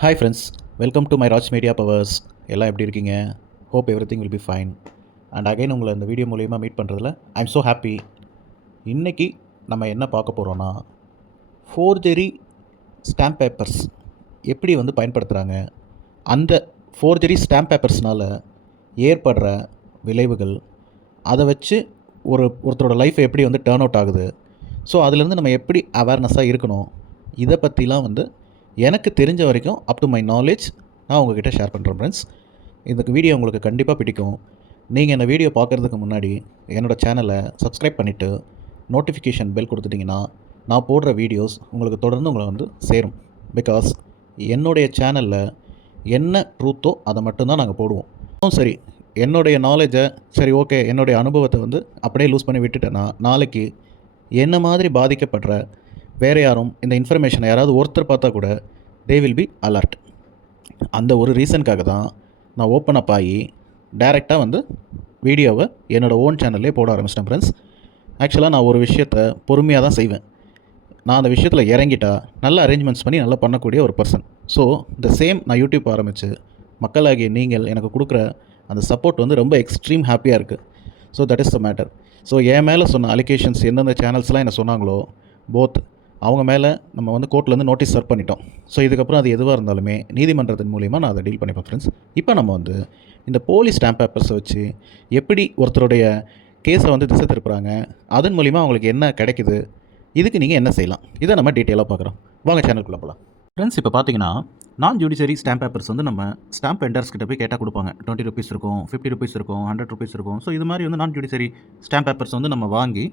Hi friends welcome to my Raj media powers எல்லாம் எப்படி இருக்கீங்க? Hope everything will be fine and again உங்களை இந்த வீடியோ மூலியமாக மீட் பண்ணுறதுல ஐ எம் ஸோ ஹாப்பி இன்றைக்கி நம்ம என்ன பார்க்க போகிறோன்னா ஃபோர்ஜெரி ஸ்டாம்ப் பேப்பர்ஸ் எப்படி வந்து பயன்படுத்துகிறாங்க அந்த ஃபோர்ஜெரி ஸ்டாம்ப் பேப்பர்ஸ்னால் ஏற்படுற விளைவுகள் அதை வச்சு ஒரு ஒருத்தரோட லைஃப் எப்படி வந்து டேர்ன் அவுட் ஆகுது? ஸோ அதுலேருந்து நம்ம எப்படி அவேர்னஸாக இருக்கணும்? இதை பற்றிலாம் வந்து எனக்கு தெரிஞ்ச வரைக்கும் அப் டு மை நாலேஜ் நான் உங்ககிட்ட ஷேர் பண்ணுறேன் ஃப்ரெண்ட்ஸ் இந்த வீடியோ உங்களுக்கு கண்டிப்பாக பிடிக்கும். நீங்கள் இந்த வீடியோ பார்க்குறதுக்கு முன்னாடி என்னோடய சேனலை சப்ஸ்கிரைப் பண்ணிவிட்டு நோட்டிஃபிகேஷன் பெல் கொடுத்துட்டிங்கன்னா நான் போடுற வீடியோஸ் உங்களுக்கு தொடர்ந்து உங்களை வந்து சேரும். பிகாஸ் என்னுடைய சேனலில் என்ன ட்ரூத்தோ அதை மட்டும்தான் நாங்கள் போடுவோம். சரி என்னுடைய நாலேஜை சரி ஓகே என்னுடைய அனுபவத்தை வந்து அப்படியே லூஸ் பண்ணி விட்டுட்டேன்னா நாளைக்கு என்ன மாதிரி பாதிக்கப்படுற வேறு யாரும் இந்த இன்ஃபர்மேஷனை யாராவது ஒருத்தர் பார்த்தா கூட தே வில் பி அலர்ட் அந்த ஒரு ரீசனுக்காக தான் நான் ஓப்பன் அப் ஆகி டைரெக்டாக வந்து வீடியோவை என்னோடய ஓன் சேனல்லே போட ஆரம்பிச்சிட்டேன் ஃப்ரெண்ட்ஸ் ஆக்சுவலாக நான் ஒரு விஷயத்தை பொறுமையாக தான் செய்வேன். நான் அந்த விஷயத்தில் இறங்கிட்டா நல்ல அரேஞ்ச்மெண்ட்ஸ் பண்ணி நல்லா பண்ணக்கூடிய ஒரு பர்சன் ஸோ இந்த சேம் நான் யூடியூப் ஆரம்பித்து மக்களாகிய நீங்கள் எனக்கு கொடுக்குற அந்த சப்போர்ட் வந்து ரொம்ப எக்ஸ்ட்ரீம் ஹாப்பியாக இருக்குது so that is the matter so என் மேலே சொன்ன அலிகேஷன்ஸ் எந்தெந்த சேனல்ஸ்லாம் என்ன சொன்னாங்களோ போத் அவங்க மேலே நம்ம வந்து கோர்ட்லேருந்து நோட்டீஸ் சர்வ் பண்ணிட்டோம். ஸோ இதுக்கப்புறம் அது எதுவாக இருந்தாலுமே நீதிமன்றத்தின் மூலிமா நான் அதை டீல் பண்ணிப்பேன் ஃப்ரெண்ட்ஸ் இப்போ நம்ம வந்து இந்த போலி ஸ்டாம்ப் பேப்பர்ஸை வச்சு எப்படி ஒருத்தருடைய கேஸை வந்து திசை திருப்புறாங்க அதன் மூலிமா அவங்களுக்கு என்ன கிடைக்குது இதுக்கு நீங்கள் என்ன செய்யலாம்? இதை நம்ம டீட்டெயிலாக பார்க்குறோம். வாங்க சேனலுக்குள்ளே போகலாம் ஃப்ரெண்ட்ஸ் இப்போ பார்த்தீங்கன்னா நான் ஜுடிஷரி ஸ்டாம்ப் பேப்பர்ஸ் வந்து நம்ம ஸ்டாம்ப் வெண்டர்ஸ் கிட்ட போய் கேட்டால் கொடுப்பாங்க. டுவெண்ட்டி ருபீஸ் இருக்கும் ஃபிஃப்டி ருபீஸ் இருக்கும் ஹண்ட்ரட் ருபீஸ் இருக்கும். ஸோ இது மாதிரி வந்து நான் ஜுடிஷரி ஸ்டாம்ப் பேப்பர்ஸ் வந்து நம்ம வாங்கி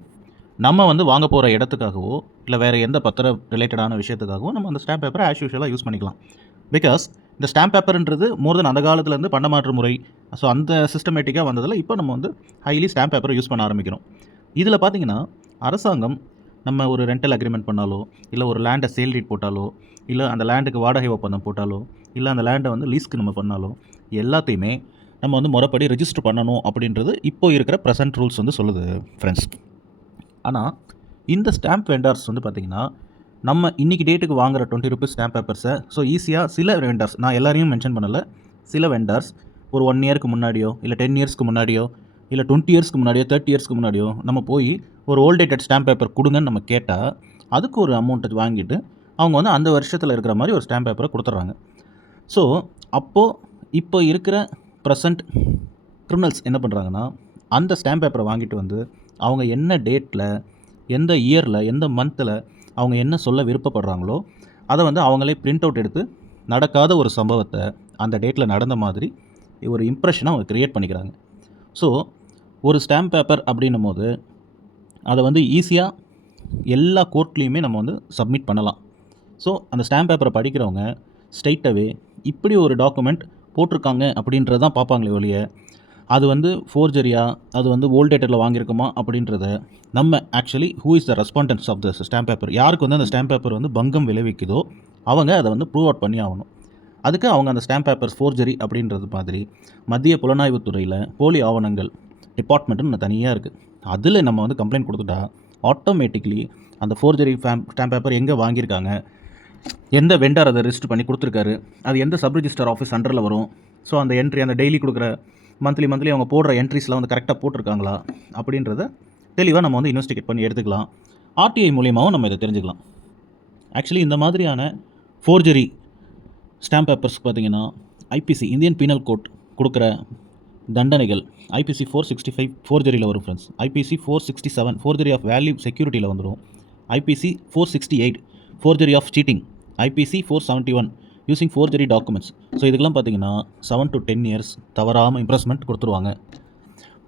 நம்ம வந்து வாங்க போகிற இடத்துக்காகவோ இல்லை வேறு எந்த பத்திர ரிலேட்டடான விஷயத்துக்காகவோ நம்ம அந்த ஸ்டாம்ப் பேப்பரை ஆஸ் யூஷுவலாக யூஸ் பண்ணிக்கலாம். பிகாஸ் இந்த ஸ்டாம்ப் பேப்பர்ன்றது மோர் தென் அந்த காலத்துலேருந்து பண்டமாற்று முறை. ஸோ அந்த சிஸ்டமேட்டிக்காக வந்ததில் இப்போ நம்ம வந்து ஹைலி ஸ்டாம்ப் பேப்பரை யூஸ் பண்ண ஆரம்பிக்கிறோம். இதில் பார்த்தீங்கன்னா அரசாங்கம் நம்ம ஒரு ரெண்டல் அக்ரிமெண்ட் பண்ணாலோ இல்லை ஒரு லேண்டை சேல் ரீட் போட்டாலோ இல்லை அந்த லேண்டுக்கு வாடகை ஒப்பந்தம் போட்டாலோ இல்லை அந்த லேண்டை வந்து லீஸ்க்கு நம்ம பண்ணாலோ எல்லாத்தையுமே நம்ம வந்து முறைப்படி ரிஜிஸ்டர் பண்ணணும் அப்படின்றது இப்போ இருக்கிற ப்ரெசன்ட் ரூல்ஸ் வந்து சொல்லுது ஃப்ரெண்ட்ஸ் ஆனால் இந்த ஸ்டாம்ப் வெண்டார்ஸ் வந்து பார்த்திங்கன்னா நம்ம இன்றைக்கி டேட்டுக்கு வாங்குற டுவெண்ட்டி ருபீஸ் ஸ்டாம்ப் பேப்பர்ஸை ஸோ ஈஸியாக சில வெண்டார்ஸ் நான் எல்லாரையும் மென்ஷன் பண்ணலை சில வெண்டார்ஸ் ஒரு ஒன் இயருக்கு முன்னாடியோ இல்லை டென் இயர்ஸ்க்கு முன்னாடியோ இல்லை டுவெண்ட்டி இயர்ஸ்க்கு முன்னாடியோ தேர்ட்டி இயர்ஸ்க்கு முன்னாடியோ நம்ம போய் ஒரு ஓல்ட் டேட்டட் ஸ்டாம்ப் பேப்பர் கொடுங்கன்னு நம்ம கேட்டால் அதுக்கு ஒரு அமௌண்ட்டை வாங்கிட்டு அவங்க வந்து அந்த வருஷத்தில் இருக்கிற மாதிரி ஒரு ஸ்டாம்ப் பேப்பரை கொடுத்துட்றாங்க. ஸோ அப்போது இப்போ இருக்கிற ப்ரெசண்ட் கிரிமினல்ஸ் என்ன பண்ணுறாங்கன்னா அந்த ஸ்டாம்ப் பேப்பரை வாங்கிட்டு வந்து அவங்க என்ன டேட்டில் எந்த இயரில் எந்த மந்தில் அவங்க என்ன சொல்ல விருப்பப்படுறாங்களோ அதை வந்து அவங்களே பிரிண்ட் அவுட் எடுத்து நடக்காத ஒரு சம்பவத்தை அந்த டேட்டில் நடந்த மாதிரி ஒரு இம்ப்ரெஷனை அவங்க க்ரியேட் பண்ணிக்கிறாங்க. ஸோ ஒரு ஸ்டாம்ப் பேப்பர் அப்படின்னும் போது அதை வந்து ஈஸியாக எல்லா கோர்ட்லேயுமே நம்ம வந்து சப்மிட் பண்ணலாம். ஸோ அந்த ஸ்டாம்ப் பேப்பரை படிக்கிறவங்க ஸ்ட்ரைட்டாகவே இப்படி ஒரு டாக்குமெண்ட் போட்டிருக்காங்க அப்படின்றது தான் பார்ப்பாங்களே ஒழிய அது வந்து ஃபோர்ஜரியா அது வந்து ஓல்டேட்டரில் வாங்கியிருக்குமா அப்படின்றத நம்ம actually who is the respondents of the stamp paper யாருக்கு வந்து அந்த ஸ்டாம்ப் பேப்பர் வந்து பங்கம் விளைவிக்குதோ அவங்க அதை வந்து ப்ரூவ் அவுட் பண்ணி ஆகணும். அதுக்கு அவங்க அந்த ஸ்டாம்ப் பேப்பர்ஸ் ஃபோர்ஜரி அப்படின்றது மாதிரி மத்திய புலனாய்வுத் துறையில் போலி ஆவணங்கள் டிபார்ட்மெண்ட்டுன்னு தனியாக இருக்குது அதில் நம்ம வந்து கம்ப்ளைண்ட் கொடுத்துட்டா ஆட்டோமேட்டிக்லி அந்த ஃபோர்ஜரி ஃபேம் ஸ்டாம்ப் பேப்பர் எங்கே வாங்கியிருக்காங்க எந்த வெண்டர் அதை ரிஜிஸ்டர் பண்ணி கொடுத்துருக்காரு அது எந்த சப் ரிஜிஸ்டர் ஆஃபீஸ் அண்டரில் வரும். ஸோ அந்த என்ட்ரி அந்த டெய்லி கொடுக்குற மந்த்லி மந்த்லி அவங்க போடுற என்ட்ரிஸ்லாம் வந்து கரெக்டாக போட்டிருக்காங்களா அப்படின்றத தெளிவாக நம்ம வந்து இன்வெஸ்டிகேட் பண்ணி எடுத்துக்கலாம். ஆர்டிஐ மூலியமாகவும் நம்ம இதை தெரிஞ்சுக்கலாம். ஆக்சுவலி இந்த மாதிரியான ஃபோர்ஜரி ஸ்டாம்ப் பேப்பர்ஸ் பார்த்தீங்கன்னா ஐபிசி இந்தியன் பீனல் கோட் கொடுக்குற தண்டனைகள் ஐபிசி ஃபோர் சிக்ஸ்டி ஃபைவ் ஃபோர்ஜரியில் வரும் friends IPC four sixty seven forgery of value செக்யூரிட்டியில் வந்துடும் IPC four sixty eight forgery of cheating IPC four seventy one using forgery documents so இதுக்கெல்லாம் பார்த்தீங்கன்னா seven to ten years தவறாமல் இம்ப்ரெஸ்மெண்ட் கொடுத்துருவாங்க.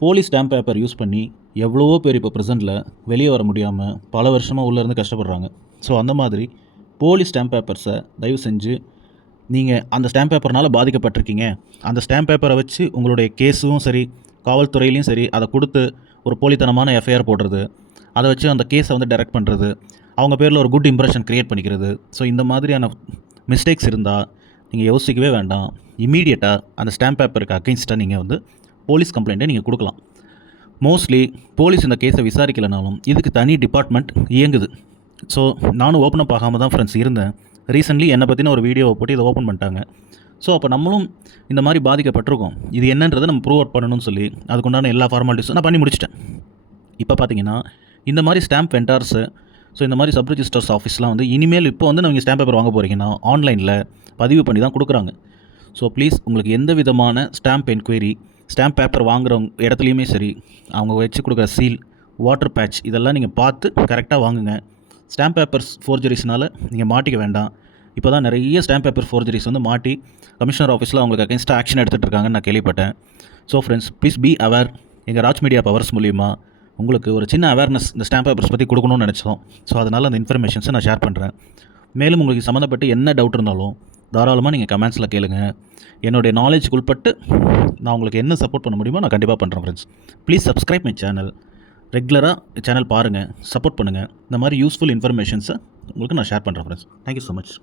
போலி stamp paper use பண்ணி எவ்வளவோ பேர் இப்போ ப்ரெசென்ட்டில் வெளியே வர முடியாமல் பல வருஷமாக உள்ளேருந்து கஷ்டப்படுறாங்க. ஸோ அந்த மாதிரி போலி ஸ்டாம்ப் பேப்பர்ஸை தயவு செஞ்சு நீங்கள் அந்த ஸ்டாம்ப் பேப்பர்னால் பாதிக்கப்பட்டிருக்கீங்க. அந்த ஸ்டாம்ப் பேப்பரை வச்சு உங்களுடைய கேஸும் சரி காவல்துறையிலையும் சரி அதை கொடுத்து ஒரு போலித்தனமான எஃப்ஐஆர் போடுறது அதை வச்சு அந்த கேஸை வந்து டைரக்ட் பண்ணுறது அவங்க பேரில் ஒரு குட் இம்ப்ரெஷன் க்ரியேட் பண்ணிக்கிறது. ஸோ இந்த மாதிரியான மிஸ்டேக்ஸ் இருந்தால் நீங்கள் யோசிக்கவே வேண்டாம். இமீடியட்டாக அந்த ஸ்டாம்ப் பேப்பருக்கு அகெயின்ஸ்டாக நீங்கள் வந்து போலீஸ் கம்ப்ளைண்ட்டை நீங்கள் கொடுக்கலாம். மோஸ்ட்லி போலீஸ் இந்த கேஸை விசாரிக்கலைனாலும் இதுக்கு தனி டிபார்ட்மெண்ட் இயங்குது. ஸோ நானும் ஓப்பன் அப் ஆகாமல் தான் ஃப்ரெண்ட்ஸ் இருந்தேன். ரீசெண்ட்லி என்னை பற்றின ஒரு வீடியோவை போட்டு இதை ஓப்பன் பண்ணிட்டாங்க. ஸோ அப்போ நம்மளும் இந்த மாதிரி பாதிக்கப்பட்டிருக்கோம். இது என்னன்றதை நம்ம ப்ரூவ் அவுட் பண்ணணும்னு சொல்லி அதுக்குண்டான எல்லா ஃபார்மாலிட்டிஸும் நான் பண்ணி முடிச்சிட்டேன். இப்போ பார்த்தீங்கன்னா இந்த மாதிரி ஸ்டாம்ப் வெண்டார்ஸு ஸோ இந்த மாதிரி சப் ரிஜிஸ்டர்ஸ் ஆஃபீஸ்லாம் வந்து இனிமேல் இப்போ வந்து நீங்கள் ஸ்டாம்ப் பேப்பர் வாங்க போகிறீங்கன்னா ஆன்லைனில் பதிவு பண்ணி தான் கொடுக்குறாங்க. ஸோ ப்ளீஸ் உங்களுக்கு எந்த விதமான ஸ்டாம்ப் என்கொயரி ஸ்டாம்ப் பேப்பர் வாங்குறவங்க இடத்துலையுமே சரி அவங்க வச்சு கொடுக்குற சீல் வாட்டர் பேட்ச் இதெல்லாம் நீங்கள் பார்த்து கரெக்டாக வாங்குங்க. ஸ்டாம்ப் பேப்பர்ஸ் ஃபோர்ஜரிஸ்னால் நீங்கள் மாட்டிக்க வேண்டாம். இப்போ தான் நிறைய ஸ்டாம்ப் பேப்பர் ஃபோர்ஜரிஸ் வந்து மாட்டி கமிஷனர் ஆஃபீஸில் அவங்களுக்கு அகேன்ஸ்டாக ஆக்ஷன் எடுத்துகிட்டு இருக்காங்கன்னு நான் கேள்விப்பட்டேன். So friends please be aware எங்கள் ராஜ் மீடியா பவர்ஸ் மூலிமா உங்களுக்கு ஒரு சின்ன அவேர்னஸ் இந்த ஸ்டாம்ப் பேப்பர்ஸ் பற்றி கொடுக்கணும்னு நினச்சோம். ஸோ அதனால் அந்த இன்ஃபர்மேஷன்ஸை நான் ஷேர் பண்ணுறேன் மேலும் உங்களுக்கு சம்மந்தப்பட்டு என்ன டவுட் இருந்தாலும் தாராளமாக நீங்கள் கமெண்ட்ஸில் கேளுங்க. என்னுடைய நாலேஜ்க்கு உட்பட்டு நான் உங்களுக்கு என்ன சப்போர்ட் பண்ண முடியுமோ நான் கண்டிப்பாக பண்ணுறேன் friends please subscribe my channel ரெகுலராக சேனல் பாருங்கள் சப்போர்ட் பண்ணுங்கள் இந்த மாதிரி யூஸ்ஃபுல் இன்ஃபர்மேஷன்ஸை உங்களுக்கு நான் ஷேர் பண்ணுறேன் ஃப்ரெண்ட்ஸ் தேங்க்யூ ஸோ மச்